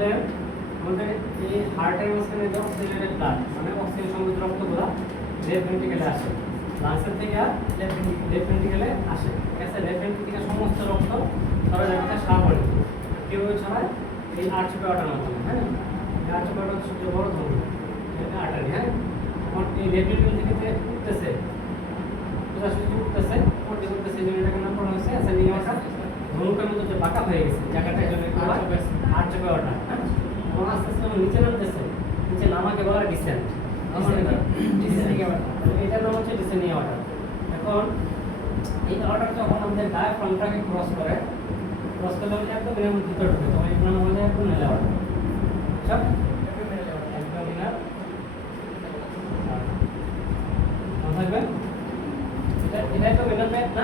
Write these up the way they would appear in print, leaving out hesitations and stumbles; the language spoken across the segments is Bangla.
তাহলে আমাদের এই হার্টের মাঝখানে যে অক্সিজেনের ব্লাড মানে অক্সিজেন সমৃদ্ধ রক্তগুলো লেফট ভেন্ট্রিকেলে আসে, লাংসের থেকে লেফট ভেন্ট্রিকেলে আসে। ঠিক আছে, লেফট ভেন্ট্রিকেল থেকে সমস্ত রক্ত ছড়ায় যাবে সারাবডি। কীভাবে ছড়ায়? এই আর্টারি ওয়াটার মাধ্যমে। হ্যাঁ, এই আর্টারি ওয়াটার সবচেয়ে বড় ধমনী, এটা আর্টারি। হ্যাঁ, এখন এই লেফট ভেন্ট্রিকেল থেকে যে উঠতেছে, সোজাসুজি উঠতেছে, উঠতেছে এই জন্য এটাকে নাম করা হয়েছে অ্যাসেন্ডিং ওয়াটার। ধনুকের মতো যে বাঁকা হয়ে গেছে জায়গাটা, এই জন্য আর্টারি ওয়াটার। হ্যাঁ, এবং আস্তে আস্তে নিচে নামতেছে, নিচে নামাকে বলা ডিসেন্ট। এটার নাম হচ্ছে ডিসেন্ডিং ওয়াটার। এখন এই ওয়াটার যখন আমাদের ডায়াফ্রামটাকে ক্রস করলে একদম এর ভিতরে ঢুকে, তখন এর নাম হয়ে যায় অ্যাবডোমিনাল ওয়াটার। সব অ্যাবডোমিনাল থাকবে। এটা একটা মেটাল পেট না,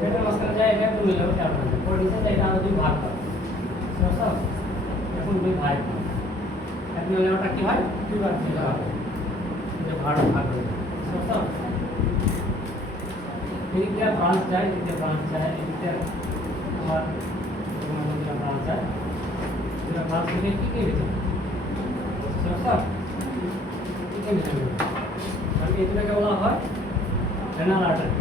পেটের মাঝখানে যায়, এটা অ্যাবডোমিনাল ওয়াটার। পরে নিচে যায়, এটা আরো দুই ভাগ হয়। সব এখন দুই ভাগ হয়। অ্যাবডোমিনাল ওয়াটার কি হয়? দুই ভাগ হয়, যে ভাগ হয়। সব এদিকে ব্রাঞ্চ যায়, এদিকে ব্রাঞ্চ যায়, এদিকে আমার ব্রাঞ্চ যায়। এটা ব্রাঞ্চ থেকে কি কে দিতে সব কি কে দিতে আমি এটাকে বলা হয় রেনাল আর্টারি।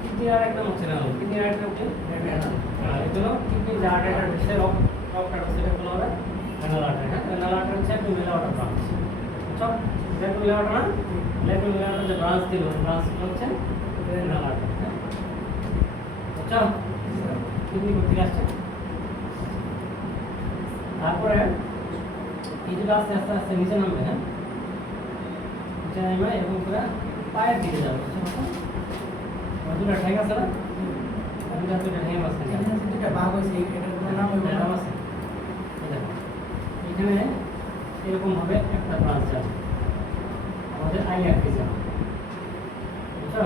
কিডনি আর একটা হচ্ছে না, কিডনি আর একটা হচ্ছে এগুলো কিডনি যে আর্টারিটার ভিতরে রক্তটা সেটা বলা হবে রেনাল আর্টারি। হ্যাঁ, রেনাল আর্টারি হচ্ছে অ্যাবডোমিনাল ওয়াটার ব্রাঞ্চ। সব লেফট ওয়াটার না, লেফট ওয়াটার যে ব্রাঞ্চ দিল, ব্রাঞ্চ হচ্ছে রেনাল আর্টারি। হ্যাঁ, আচ্ছা কিডনি করতে আসছে। তারপরে এই যেটা আস্তে আস্তে আস্তে নিচে নামবে। হ্যাঁ, নিচে নামবে এরকম করে পায়ের দিকে যাবে। দুটা ঠ্যাং আছে না, দুটা ঠ্যাং আছে, দুটা ভাগ হয়েছে, এটার নাম আছে। এখানে এরকম ভাবে একটা ব্রাঞ্চ আছে আমাদের আইলিয়াক ফিজার। বুঝছো?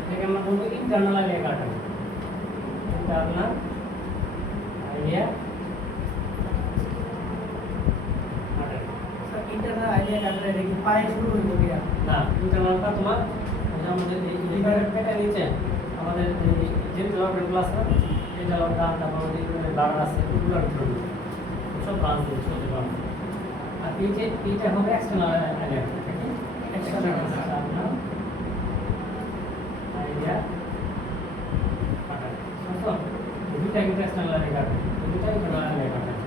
এটাকে আমরা বলবো internal iliac artery. Internal iliac artery. Internal iliac artery কি পায়ে শুরু হইব কি না? ইন্টারনালটা তোমার আমাদের এই লিভারের পেটের নিচে আমাদের যে ব্লাড আছে, এই ব্লাডটা তারপর আমাদের ব্লাড আছে, ওগুলোর ভিতরে সব ব্রাঞ্চ দিচ্ছে ওদের ব্রাঞ্চ। আর এইটা হবে external iliac artery. External iliac artery. সব দুইটা কিন্তু এক্সটার্নাল আইলিয়াক আর্টারি, দুইটা ইন্টারনাল আইলিয়াক আর্টারি।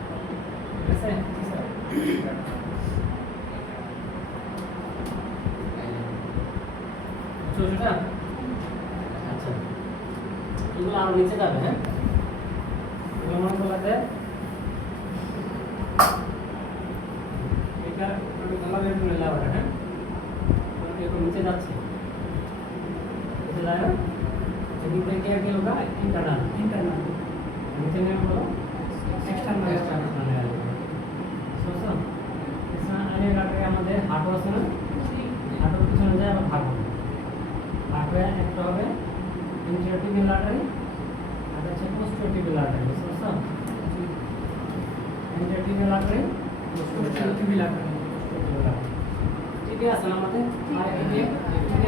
ঠিক আছে স্যার? সেটা আচ্ছা, এগুলো আরো নিচে যাবে। হ্যাঁ, এগুলো মনে করলে এটা আমাদের একটু নেলা। হ্যাঁ, একটু নিচে যাচ্ছে, নিচে যায় না, এদিক থেকে কি লোকা ইন্টারনাল নিচে নেমে বলো এক্সটার্নাল বুঝছো? আমাদের হাঁটু আছে না, হাঁটুর পিছনে যায় আবার ভাগ হবে। ভাগে একটা হবে ইন্টেরিয়র টিবিয়াল আর্টারি, আর হচ্ছে পোস্টেরিয়র টিবিয়াল আর্টারি। বুঝছো? Interior tibial artery, posterior tibial artery. ঠিক আছে আমাদের। আর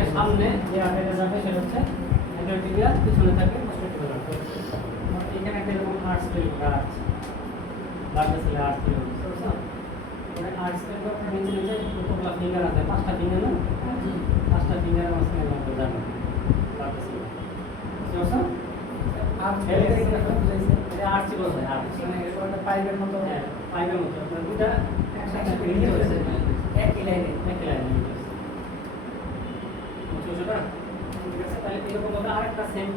এর সামনে যে আর্টারিটা যাবে সেটা হচ্ছে ইন্টেরিয়র টিবিয়াল, পিছনে থাকবে পোস্টেরিয়র টিবিয়াল আর্টারি। এখানে একটা এরকম আর্চ তৈরি করা আছে, ব্লাড ভেসেলে আর্চ তৈরি হচ্ছে। বুঝছো? মানে আর্চ তৈরি করার নিচে নিচে কতগুলো ফিঙ্গার আছে, 5টা ফিঙ্গার না, 5টা ফিঙ্গারের মাঝখানে লাগবে যাবে ব্লাড ভেসেল। বুঝছো? আর এটা আর্চ ছিল না, আর্চ মানে একটা পাইপের মতো। হ্যাঁ, পাইপের মতো দুটো একসাথে মিলে হয়েছে একই লাইনে। বুঝছো সেটা? ঠিক আছে, তাহলে এরকম ভাবে আরেকটা সেম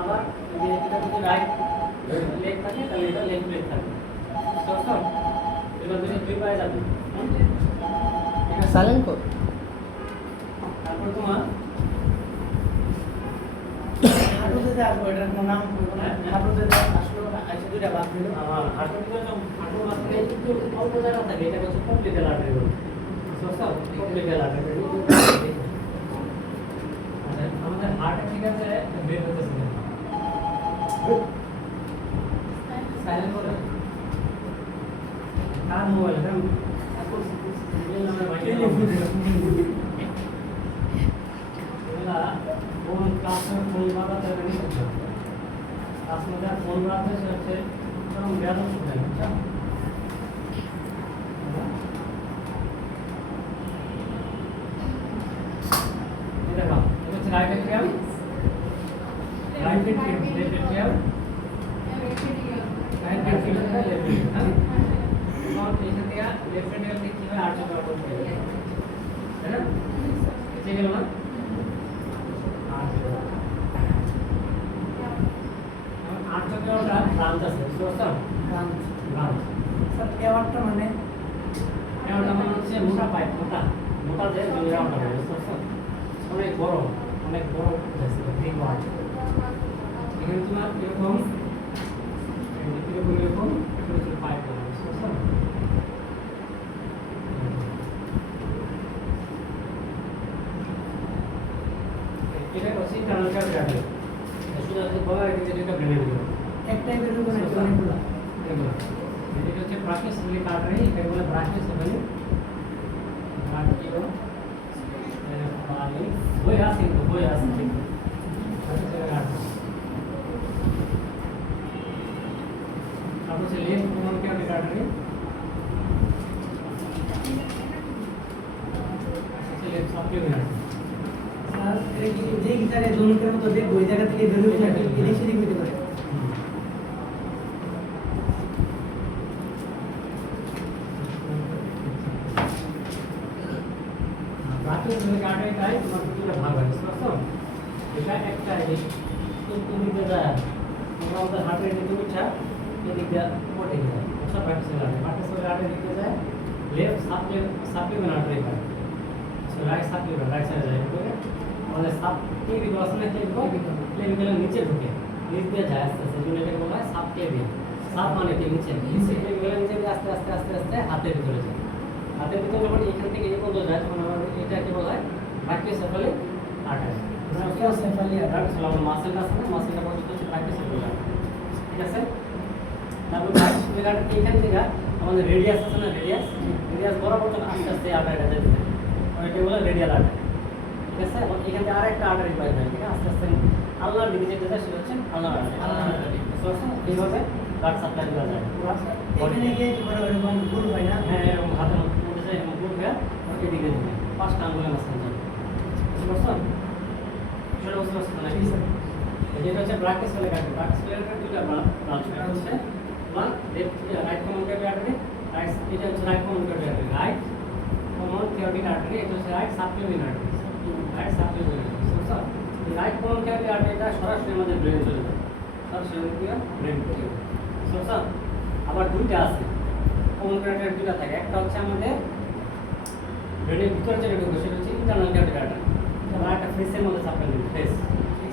আবার যে এটা যদি রাইট লেগ থাকে তাহলে এটা লেফট লেগ থাকবে। বুঝছো? এবার যদি দুই পায়ে যাবে, এটা সাইলেন্ট কর। তারপর তোমার হাঁটুতে আসবো, এটার কোনো নাম বলবো না। হাঁটুতে আসলো, আচ্ছা দুইটা বাদ দিল। আমার হাঁটুতে হাঁটুর মাঝখানে একটু অল্প জায়গা থাকে, এটা হচ্ছে কমপ্লিটেড আর্টারি বলে। বুঝছো? Completed artery. আমাদের হার্ট ঠিক আছে বের হতেছে না, সাইলেন্ট করে কার মোবাইল এটা এখন সিরিয়াল নাম্বার বাইরে এগুলা ফোন ক্লাসে ফোন বাড়াতে নিষিদ্ধ। ক্লাস মধ্যে ফোন বাড়াতে সে হচ্ছে কারণ বেয়াদব শুনতে বুঝছো? এই দেখো এটা হচ্ছে right atrium, right atrium, left atrium, right atrium, left atrium. और এখান থেকে লেফট এট্রিয়াম থেকে কি হয় আর্চ করা করতে হবে, তাই না? ঠিক গেল না? আর্চ করাটা ব্রাঞ্চ আছে, বুঝতে পারছো? ব্রাঞ্চ। ব্রাঞ্চ স্যার এওয়ারটা মানে এটা মানে হচ্ছে মোটা পাইপ, মোটা মোটা যে জমিরাটা হয়, বুঝতে পারছো? অনেক বড় আছে বিগ ওয়ার্ড। এখানে তোমার এরকম এরকম পাইপ হবে, বুঝতে পারছো? এটা হচ্ছে ইন্টারনাল ক্যাভিটি। শুধু আছে বলা হয় যে এটা ব্রেনের ভিতরে একটাই বেরোবে না অনেকগুলো। এগুলো এটা হচ্ছে ব্রাকিস বলে কাটরে, এটা বলে ব্রাকিস বলে কাটিও পানি বই আছে, কিন্তু বই আছে ঠিক তারপর হচ্ছে লেফট কোমন ক্যাভিটি কাটরে, লেফট সাপ্লিমেন্ট। স্যার এই যে গিটারে জনকের মতো দেখবো ওই জায়গা থেকে বেরোবে না এদিক সেদিক হইতে পারে। ব্রাকিস বলে কাটরে তাই তোমার দুটো ভাগ হয়, বুঝতে পারছো? এটা একটা এই দিকে যায়, আমরা আমাদের হাতের দিকে উঠা এদিকে পটে যায়, সব ব্রাকিস বলে কাটরে দিকে যায়, লেফট সাপ্লিমেন্ট আর্টারি হয়, সো রাইট সাপ্লিমেন্ট রাইট সাইডে যায়, ওকে? আমাদের সাব কেভিক আছে না, কেভিকের নিচে ঢুকে নিচ দিয়ে যায় আস্তে আস্তে, জন্য এটাকে বলা হয় সাব কেভিক। সাব মানে কি নিচে, কেভিকের নিচে দিয়ে আস্তে আস্তে আস্তে আস্তে হাতের ভিতরে যায়। হাতের ভিতরে যখন এখান থেকে এই পর্যন্ত যায় তখন আমার এটাকে বলা হয় ব্রাকিওসেফালিক আর্টারি। ব্রাকিওসেফালিক আর্টারি আমাদের মাসেলটা আছে না, মাসেলটা পর্যন্ত হচ্ছে ব্রাকিওসেফালিক আর্টারি, ঠিক আছে? তারপর ব্রাকিওসেফালিক আর্টারি এখান থেকে আমাদের রেডিয়াস আছে না, রেডিয়াস বরাবর যখন আস্তে আস্তে আর্টারিটা যেতে থাকে এটা বলে রেডিয়াল আর্টারি, ঠিক আছে? এবং এখান থেকে আরেকটা আর্টারি পাই যায়, ঠিক আছে? আস্তে আস্তে আল্লাহর দিকে যেতে যায় সেটা হচ্ছে আল্লাহর আর্টারি, বুঝতে পারছো? এইভাবে ব্লাড সাপ্লাই দেওয়া যায়। এখানে গিয়ে কি করে ওরকম ভুল হয় না? হ্যাঁ, এরকম হাতের মধ্যে যায় এরকম ঘুরবে এদিকে দিবে, 5টা আঙ্গুলের মাঝখানে যাবে, বুঝতে পারছো? সেটা বুঝতে পারছো না নাকি? যেটা হচ্ছে ব্রাকিওসেফালিক আর্টারি, ব্রাকিওসেফালিক আর্টারি দুইটা ব্রাঞ্চ, একটা হচ্ছে right common cavity artery, right এটা হচ্ছে right common cavity artery, right common cavity artery, এটা হচ্ছে right supplement artery, right supplement artery, বুঝছো? রাইট কমন ক্যাভিটি আর্টারিটা সরাসরি আমাদের ব্রেনে চলে যায়, সরাসরি ব্রেন থেকে, বুঝছো? আবার দুইটা আছে কমন ক্যাভিটি আর্টারি, দুইটা থাকে, একটা হচ্ছে আমাদের ব্রেনের ভিতরে যেটা ঢুকে সেটা হচ্ছে ইন্টারনাল ক্যাভিটি আর্টারি, আবার একটা ফেসের মধ্যে সাপ্লাই দিবে, ফেস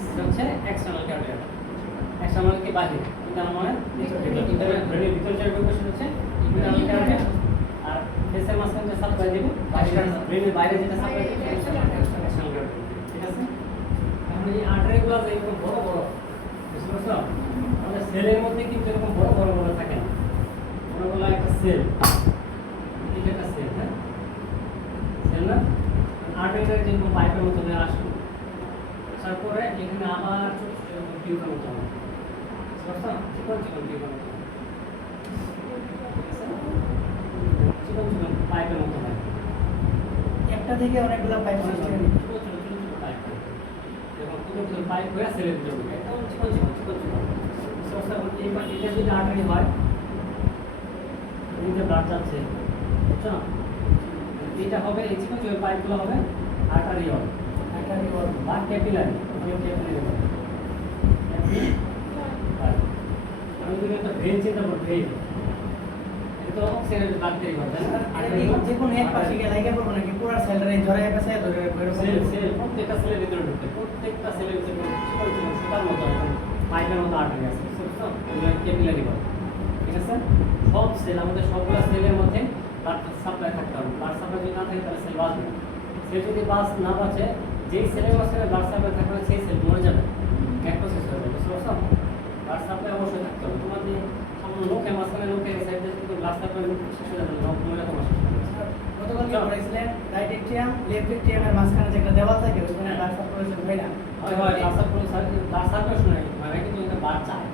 এটা হচ্ছে এক্সটার্নাল ক্যাভিটি আর্টারি। এক্সটার্নাল কি বাহির, ইন্টারনাল মানে ব্রেনের ভিতরে যেটা ঢুকে সেটা হচ্ছে ইন্টারনাল ক্যাভিটি, আর ফেসের মাঝখানে যে সাপ্লাই দিব ব্রেনের বাইরে যেটা সাপ্লাই দিব সেটা হচ্ছে এক্সটার্নাল ক্যাভিটি, ঠিক আছে? এখন এই আর্টারিগুলো যে এরকম বড় বড়, বুঝতে পারছো? আমাদের সেলের মধ্যে কিন্তু এরকম বড় বড় থাকে না, ওগুলো একটা সেল, এটা একটা সেল, হ্যাঁ সেল না? আর্টারিটা যেরকম পাইপের মতো আসলো, তারপরে এখানে আবার ছোট ছোট টিউবের মতো হবে, বুঝতে পারছো? চিকন চিকন টিউবের মতো, চিকন চিকন পাইপের মতো হয়, একটা থেকে অনেকগুলো পাইপ সৃষ্টি হয়। ছোট ছোট ছোট ছোট পাইপ, এবং ছোট ছোট পাইপ হয়ে সেলের ভিতরে ঢুকে, একদম চিকন চিকন চিকন চিকন, বুঝতে পারছো? এই এটা যদি আর্টারি হয়, এই যে ব্লাড যাচ্ছে, বুঝছো? এটা হবে এই চিকন চিকন পাইপগুলো হবে আর্টারিওল, আর্টারিওল বা ক্যাপিলারি, ক্যাপিলারি হবে। আমি যদি একটা ভেন চিন্তা করি, ভেন এটা তো অক্সিজেনের ব্লাড তৈরি করে, তাই না? আর এই যে কোনো এক পাশে গিয়ে লাগিয়ে পড়বো নাকি পুরো সেলটারে ধরে গেছে ধরে সেল প্রত্যেকটা সেলের ভিতরে ঢুকতে, প্রত্যেকটা সেলের ভিতরে চিকন চিকন সুতার মতো পাইপের মতো আর্টারি আছে, বুঝছো? ওগুলো ক্যাপিলারি বলে, ঠিক আছে? সব সেল আমাদের সবগুলো সেলের মধ্যে ব্লাড সাপ্লাই থাকতে হবে, ব্লাড সাপ্লাই যদি না থাকে তাহলে সেল বাঁচবে না। সেল যদি না বাঁচে, যেই সেলের মাঝখানে ব্লাড সাপ্লাই থাকবে না সেই সেল মরে যাবে, ম্যাক্রোসিস হয়ে যাবে, বুঝতে পারছো? ব্লাড সাপ্লাই অবশ্যই থাকতে হবে। তোমার যে সামনে লোকের মাঝখানে লোকের সাইডে কিন্তু ব্লাড সাপ্লাই শেষ হয়ে যাবে, মরে তোমার শেষ হয়ে যাবে। গতকাল কি পড়াইছিলেন রাইট এট্রিয়াম লেফট এট্রিয়ামের মাঝখানে যে একটা দেওয়াল থাকে ওখানে ব্লাড সার্কুলেশন হয় না হয় ব্লাড সার্কুলেশন হয় মানে কিন্তু এটা বাদ যায়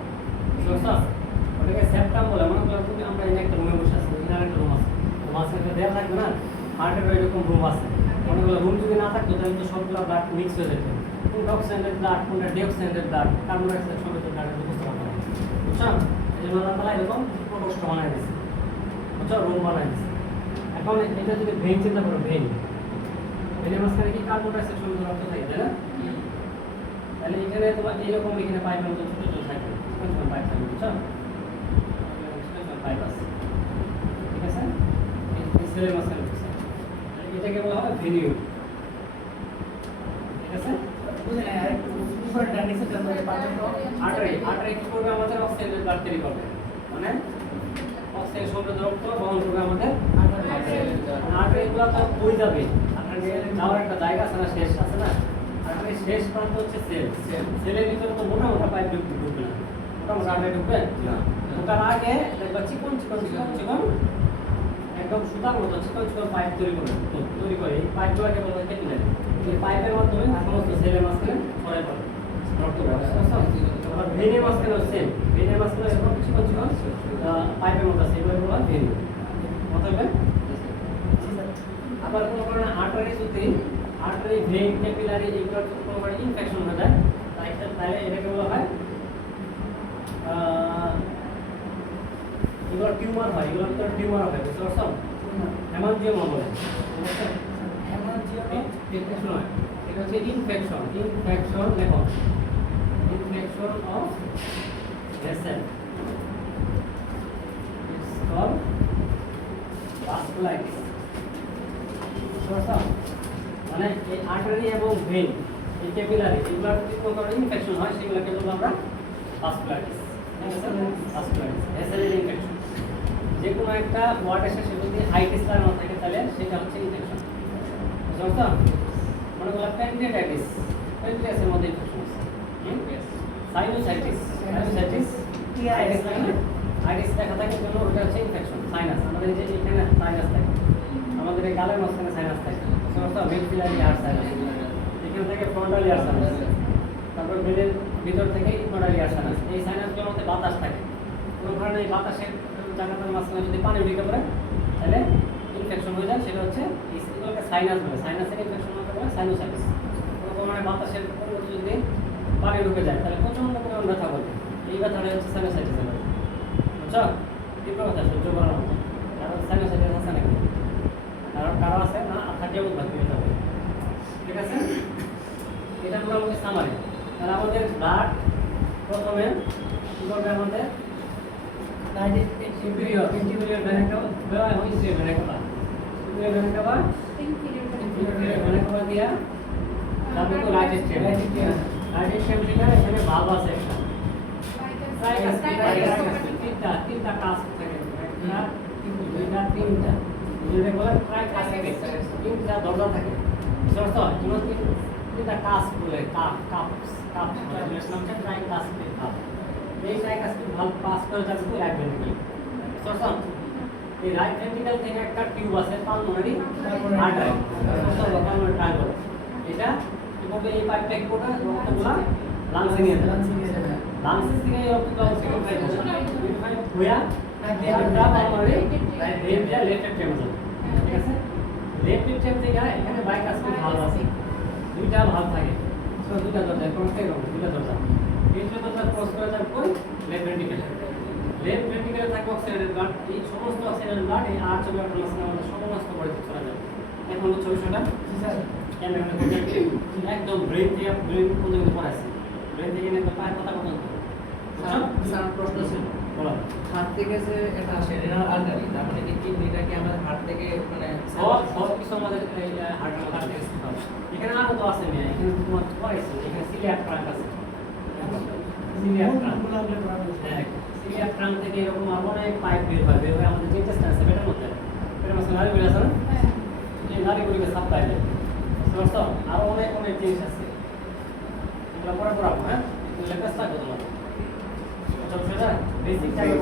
বুঝছো ওটাকে সেপ্টাম বলে মনে করো তুমি আমরা এই একটা রুমে বসে আছি এখানে একটা রুম আছে মাঝখানে দেওয়া থাকবে না হার্টের এরকম রুম আছে মনে করো রুম যদি না থাকতো তাহলে তো সবগুলো ব্লাড মিক্স হয়ে যেত কোনটা অক্সিজেনের ব্লাড কোনটা ডিঅক্সিজেনের ব্লাড কার্বন ডাই অক্সাইড সমেত ব্লাড বুঝতে পারতো না বুঝছো এই জন্য আমরা এরকম প্রকোষ্ঠ বানাই দিয়েছি বুঝছো রুম বানাই দিয়েছি এখন এটা যদি ভেন চিন্তা করো ভেনের মাঝখানে কি কার্বন ডাই অক্সাইড সমেত রক্ত থাকে তাই না তাহলে এখানে তোমার এইরকম এখানে পাইপের মতো ছোট ছোট থাকে ছোট পাইপ থাকে বুঝছো পাইপ আছে ঠিক আছে এই সেলের মাঝখানে এটাকে বলা হয় ভেনিউ ঠিক আছে বুঝলেন আর উপরে ডান নিচে ডান দিকে পার্থক্য আর্টারি কি করবে আমাদের অক্সিজেন ব্লাড তৈরি করবে মানে অক্সিজেন সমৃদ্ধ রক্ত বহন করবে আমাদের আর্টারিগুলো তো কই যাবে আপনার যাওয়ার একটা জায়গা আছে না শেষ আছে না আর্টারি শেষ প্রান্ত হচ্ছে সেলের ভিতরে তো মোটা মোটা পাইপ ঢুকবে না মোটা মোটা আর্টারি ঢুকবে না ঢোকার আগে দেখবা চিকন একদম সুতার মতো চিকন পাইপ তৈরি করে এই পাইপগুলোকে বলা হয় ক্যাপিলারি এই পাইপের মাধ্যমে সমস্ত সেলের মাঝখানে ছড়ায় পড়ে রক্ত আবার ভেনের মাঝখানে সেম ভেনের মাঝখানে এরকম চিকন পাইপের মতো আছে এগুলো বলা হয় ভেন মতলবে আবার কোনো কারণে আর্টারি ভেন ক্যাপিলারি এগুলো কোনো কারণে ইনফেকশন হয়ে যায় তাহলে এটাকে বলা হয় এগুলো টিউমার হয় এগুলোর ভিতরে টিউমার হবে বুঝতে পারছো হেমানজিওমা বলে ইনফেকশন হয় এটা হচ্ছে ইনফেকশন দেখো infection of vessel it's called vasculitis বুঝতে পারছো মানে এই আর্টারি এবং ভেন এই ক্যাপিলারি এগুলোর যদি কোনো কারণে ইনফেকশন হয় সেগুলোকে বলবো আমরা ভাস্কুলাইটিস ভাস্কুলাইটিস ভেসেলের ইনফেকশন যে কোনো একটা ওয়ার্ডের শেষে যদি আইটিস লাগানো থাকে তাহলে সেটা হচ্ছে ইনফেকশন বুঝতে মনে করো প্যানক্রিয়াটিসের মধ্যে ইনফেকশন আছে সাইনোসাইটিস আইটিস দেখা থাকে জন্য ওটা হচ্ছে ইনফেকশন সাইনাস আমাদের যে এখানে সাইনাস থাকে আমাদের এই গালের মাঝখানে সাইনাস থাকে বুঝতে ভেন্টিলারি ইয়ার সাইনাস এখান থেকে ফ্রন্টাল ইয়ার সাইনাস তারপর ব্রেনের ভিতর থেকে ইকুয়াডাল ইয়ার সাইনাস এই সাইনাসগুলোর মধ্যে বাতাস থাকে কোনো কারণে এই বাতাসের জায়গাটার মাঝখানে যদি পানি ঢুকে পড়ে তাহলে ইনফেকশন হয়ে যায় সেটা হচ্ছে এগুলোকে সাইনাস বলে সাইনাসের ইনফেকশন হতে পারে সাইনোসাইটিস কোনো কারণে বাতাসের পরিবর্তে যদি পানি ঢুকে যায় তাহলে প্রচণ্ড পরিমাণ ব্যথা করবে এই ব্যথাটা হচ্ছে সাইনোসাইটিসের ব্যথা বুঝছো তীব্র ব্যথা সহ্য করার মতো কারণ সাইনোসাইটিস আছে নাকি কারো আছে না থাকিও ব্যথা হবে ঠিক আছে এটা মোটামুটি সামারি তাহলে আমাদের ব্লাড প্রথমে কী করবে আমাদের inferior vena cava এবং inferior vena cava inferior vena cava দিয়া তারপরে তো রাইট স্টেম থেকে এখানে ভালভ আছে একটা তিনটা কাজ থাকে দুইটা তিনটা যেটা বলে প্রায় কাজ থাকে তিনটা দরজা থাকে বুঝতে তিনটা কাজ বলে কাপ প্রায় কাজ কাপ এই ট্রাইকাসপিড ভালভ পাস করে যাবে তো রাইট ভেন্ট্রিকল সরসম এই রাইট ভেন্ট্রিকল থেকে একটা টিউব আছে পালমোনারি আর্টারি পালমোনারি ট্রায়াঙ্গল এটা কিভাবে এই পাইপটা কি করবে রক্তগুলা লাংসে নিয়ে যাবে লাংসের থেকে এই রক্তটা অক্সিজেন পাইপ হইয়া একটা পালমোনারি লেফট এট্রিয়াম যাবে ঠিক আছে লেফট এট্রিয়াম থেকে এখানে বাইকাসপিড ভালভ আছে দুইটা ভালভ থাকে সো দুইটা দরজা ক্রস এরকম দুইটা দরজা এই দরজা ক্রস করে যাবে কই লেফট ভেন্ট্রিকলে থাকে অক্সিজেনের ব্লাড এই সমস্ত অক্সিজেনের ব্লাড এই আর্চ অফ ব্লাড মাসের মধ্যে সমস্ত পড়ে চলে যাবে এখন হচ্ছে বিষয়টা একদম ব্রেন পর্যন্ত পড়াইছে ব্রেন থেকে নিয়ে পায়ের কথা পর্যন্ত স্যার প্রশ্ন ছিল বলো হাত থেকে যে এটা আসে রেনাল আর্টারি তার মানে কি কিডনিটা কি আমাদের হার্ট থেকে মানে সব কিছু আমাদের এই হার্টের থেকে হবে এখানে আরো তো আছে মেয়ে এখানে তোমার পড়াইছে এখানে সিলিয়াক ট্রাঙ্ক আছে সিলিয়াক ট্রাঙ্ক থেকে এরকম আরো অনেক পাইপ বের হয় আমাদের যে ইন্টেস্টাইন আছে পেটের মধ্যে পেটের মধ্যে নাড়ি বের আছে না এই নাড়িগুলিকে সাপ্লাই দেয় বুঝতে আরো অনেক জিনিস আছে এগুলো পরে পড়াবো হ্যাঁ এগুলো লেখাস থাকবো তোমার সেটা বেসিক টাইপের